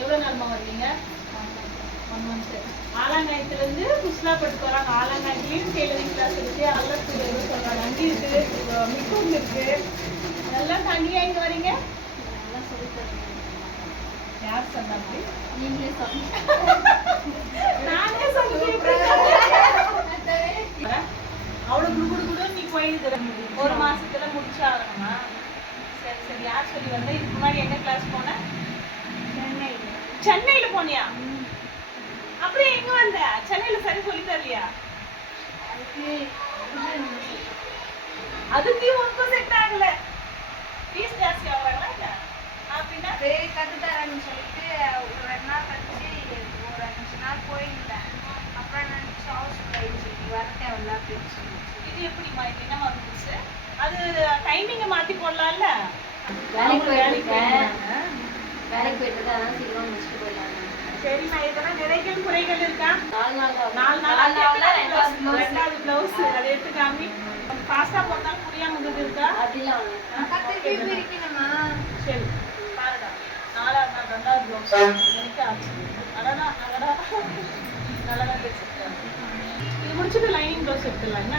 எவ்வளோ நாள்மா வருவீங்க? 1 month. ஆலாங்காயத்துலேருந்து குஸ்லாப்பட்டுக்கு வராங்க. ஆலாங்காயத்துலேயும் டெய்லரிங் கிளாஸ் இருக்குது, அல்லத்தூர் சொல்கிறாங்க, அங்கே இருக்குது, மிக்கும் இருக்குது. எல்லாம் தனியா இங்கே வரீங்க? யார் சொன்னா? நீங்களே சொல்லுங்க. நானே சொல்லுறேன். அவ்வளோ குடு நீ போயிடுற 1 மாசத்துல முடிச்சாகணுமா? சரி சரி. யார் சொல்லி வந்த? இதுக்கு முன்னாடி என்ன கிளாஸ் போன? சென்னையில போனியா? அப்படியே எங்க வந்த? சென்னையில சரி சொல்லி தரலையா? அதுக்கு உனக்கு செட் ஆகல. ஃபீஸ் ஜாஸ்தி ஆகுறாங்களா இல்ல? அப்படின்னா கத்து தரேன்னு சொல்லிட்டு ஒரு 2 நாள் கழிச்சு ஒரு 5 நாள் போயிருந்தேன். அப்புறம் நினைச்சு ஹவுஸ் போயிடுச்சு, வர தேவையில்ல அப்படின்னு சொல்லிச்சு. இது எப்படிமா? இது என்ன வந்துச்சு? அது டைமிங்கை மாத்தி போடலாம்ல. வேலைக்கு போயிட்டு அதான் சீக்கிரம் முடிச்சுட்டு போயிடலாம். சரிம்மா. இதெல்லாம் நிறைகள் குறைகள் இருக்கா? 4 நாள் 2வது பிளவுஸ் அதை எடுத்து காமி. ஃபாஸ்டா போட்டாலும் புரியாம இருக்கா? அப்படிலாம் பிரிக்கணுமா? சரி பாருடா. 4வது நாள் 2வது பிளவுஸ் எனக்கு ஆச்சு. அடடா அடடா நல்லா தான் தைச்சிருக்காங்க. இது முடிச்சுட்டு லைனிங் பிளவுஸ் எடுத்துடலாம் என்ன?